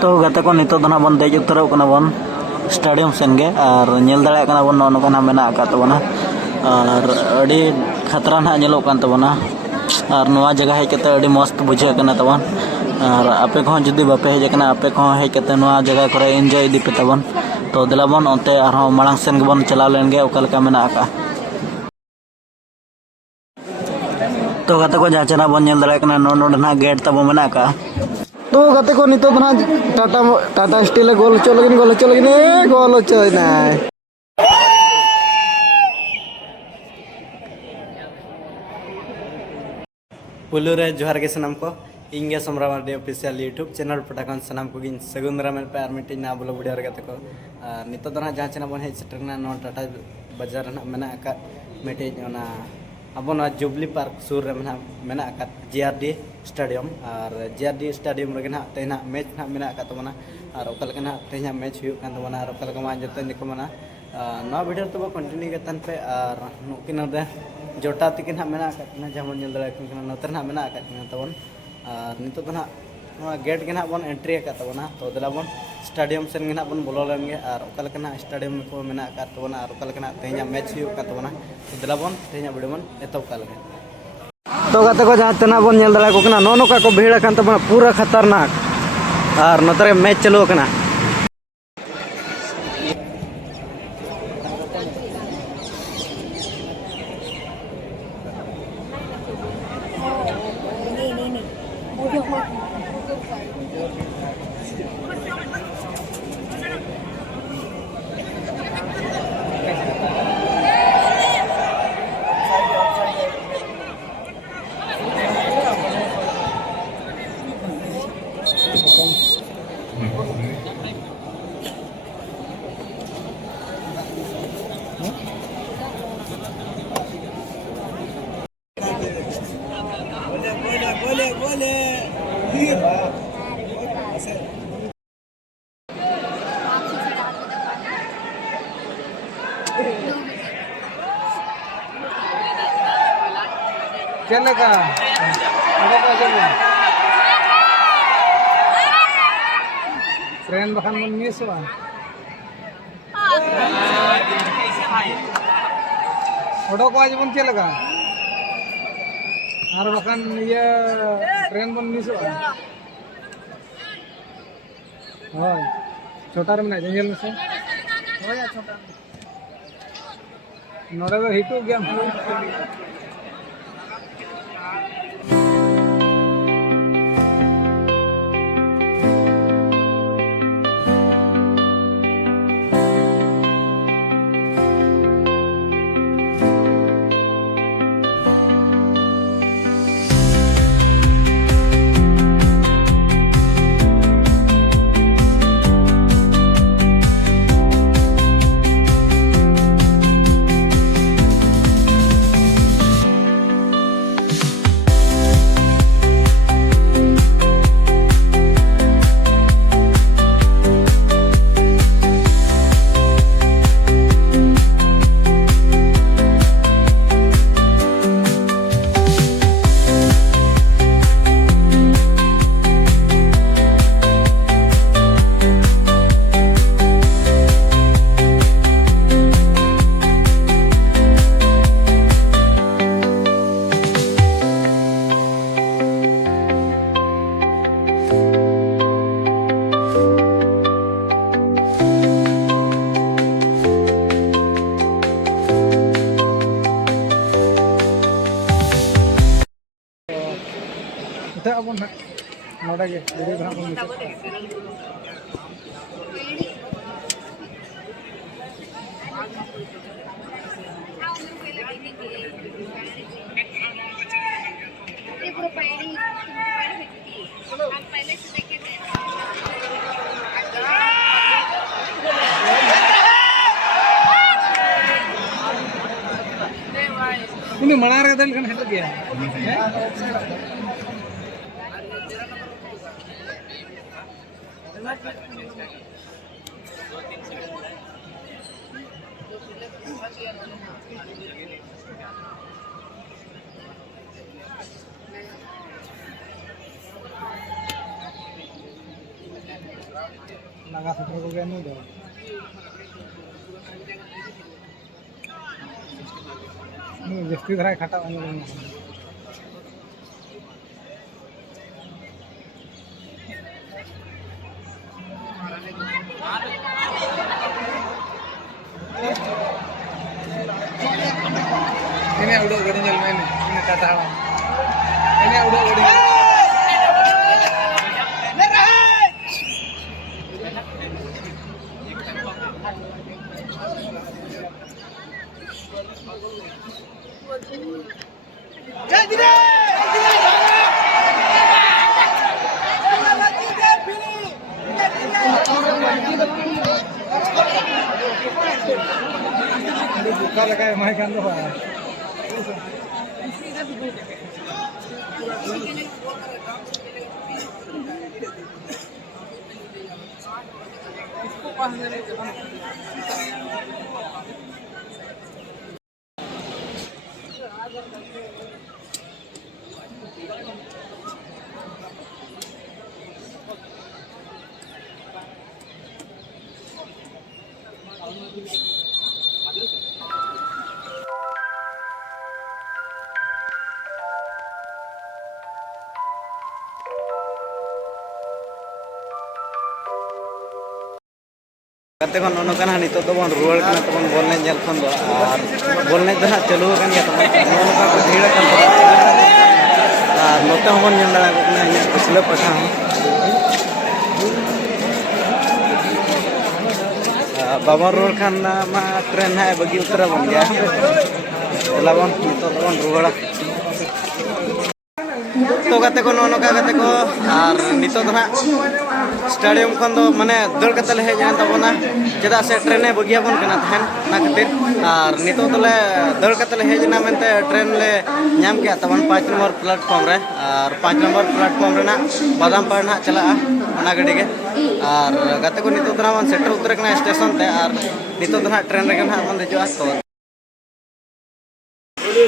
तो गाते को नितो दना बन देज उतरो कना बन स्टेडियम सेन गे और नेल दाड़ा कना बन नो कना मेना का तबना और अड़ी खतरा ना नेलो कान तबना और नवा जगह है कते अड़ी मस्त बुझे कना तबन और आपे को जुदी बापे हे कना आपे को हे कते नवा जगह करे एंजॉय दी पे तबन तो दिलाबन ओते आरो मांग सेन गबन चलाव लेनगे ओका लका मेना का तो गाते को जाचना बन नेल दाड़ा कना नो नो ना गेट तब मेना का तो गाते को नितो बना टाटा टाटा स्टील गोल चोलगिन ना पुलू रे जोहार के सनम को इंगे समरा मार्डी ऑफिशियल यूट्यूब चैनल पटाकन सनम को गिन सगुंदरा में पे आर मिटी ना बोलो वीडियो रगते को नितो दना जहां चना बन हे सेटरना नो टाटा बाजार ना मेना का मिटी ओना अब जुबली पार्क सुर रे मेना का जीआरडी स्टेडियम और जीआरडी स्टेडियम रे ना तेना मैच ना मेना का तमना और ओकल के ना तेना मैच हुई कान तमना और ओकल के मा जते निको मना नवा वीडियो तो कंटिन्यू गतन पे और नुकिन दे जोटा तिकिन ना मेना का ना जमन नेल दला किन नतर ना मेना का तबन और नितो तो ना गेट के ना बन एंट्री का तबना तो दला बन स्टेडियम सेन के ना बन बोलो लेंगे और ओकल के ना स्टेडियम को मेना का तबना और ओकल के ना तेना मैच हुई का तबना तो दला बन तेना वीडियो बन एतो का लगे तो गाते को जहां तना बन नेल दला को कना नो नो का को भीड़ कान तबना पूरा खतरनाक और नतरे मैच चलो कना क्या का फ्रेंड बखान मन मिस हुआ ओडो को आज बन चल लगा और बखान ये ट्रेन बन मिस हुआ हां छोटा रे में जंगल में से होया छोटा नोडे तो हिटू गया अपन नोड़ा के वीडियो बना अपन ini mana ada kan header dia लगा सटर को गया नहीं दो जस्ती धरा खटा बने ini udah gede nyel main ini kata ini udah gede buka kayak mereka tuh kata kon ono kan nito to bon ruwal kana to bon bolne jel kon do ar bolne dana chalu kan ya to ono ka ko dhira kan ar nota homon nyandala ko na ya kusle pasha baba rol kan ma tren hai bagi utara bon ya labon nito to bon ruwala तो कते को नोनो का कते को और नितो तो ना स्टेडियम खन दो माने दल कते ले हेज तबना चेदा से ट्रेने बगिया बन कना तहन ना खातिर और नितो तो ले दल कते ले हेज ना मेनते ट्रेन ले नाम के तबन 5 नंबर प्लेटफॉर्म रे और 5 नंबर प्लेटफॉर्म रे ना बादामपाड़ ना चला ना गडी के और कते को नितो तो ना सेटर उतर कना स्टेशन ते और नितो तो ना ट्रेन रे कना बन देजो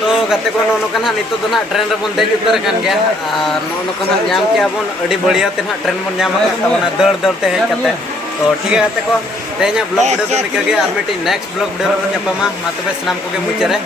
तो कते को नोनो कना नितो तो ना ट्रेन रे बन देज उतर कन गया और नोनो कना नाम के बन अडी बढ़िया ते ना ट्रेन बन नाम का तबना दर दर ते हेज कते तो ठीक है कते को तेना ब्लॉग वीडियो तो निकल गया और मिटी नेक्स्ट ब्लॉग वीडियो रे ᱧᱟᱯᱟᱢᱟ ᱢᱟ ᱛᱚᱵᱮ ᱥᱟᱱᱟᱢ ᱠᱚᱜᱮ ᱢᱩᱪᱟᱹᱫ ᱨᱮ